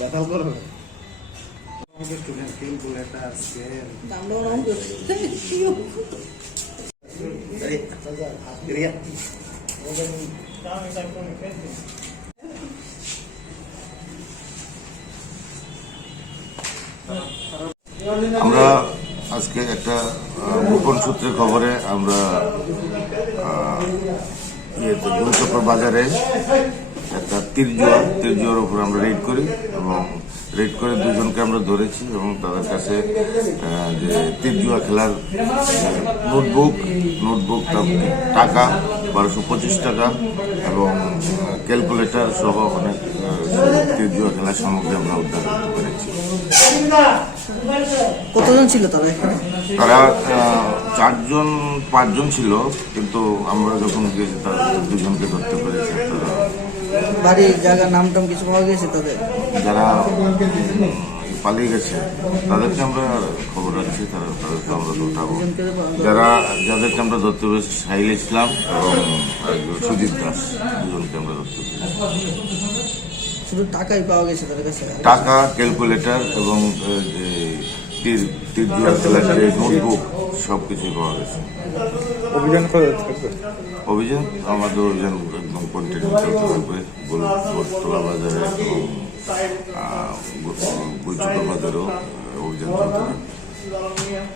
বাতাল করো calculator scale আমরা আজকে একটা গোপন সূত্রের খবরে আমরা গুরুচক্র বাজারে একটা তীরজুয়ার উপর আমরা রেড করি এবং রেড করে দুজনকে আমরা ধরেছি এবং তাদের কাছে যে তীরজুয়া খেলার নোটবুক টাকা 1225 টাকা এবং ক্যালকুলেটর সহ অনেক তীরজুয়া খেলার সামগ্রী আমরা উদ্ধার করতে পেরেছি। কতজন ছিল তারা এখানে? তারা 4-5 ছিল, কিন্তু আমরা যখন গিয়েছি তারা দুজনকে ধরতে পেরেছি। বাড়ি জায়গার নাম টাম কিছু পাওয়া গেছে তাদের? যারা পালিয়ে গেছে তাদেরকে আমরা খবর রাখছি, তাদেরকে আমরা উঠাবো। যাদেরকে আমরা ধরতে পেরেছি সাহিল ইসলাম এবং সুজিত দাস, দুজনকে আমরা ধরতে পেরেছি। শুধু টাকাই পাওয়া গেছে তাদের কাছে? টাকা, ক্যালকুলেটর এবং তীরজুয়া খেলার যে নোটবুক সবকিছু পাওয়া গেছে। অভিযান আমাদের একদম কন্টিনিউ চলতে থাকবে। গোলতলা বাজারে এবং গুলচুকা বাজারেও অভিযান চলতে থাকবে।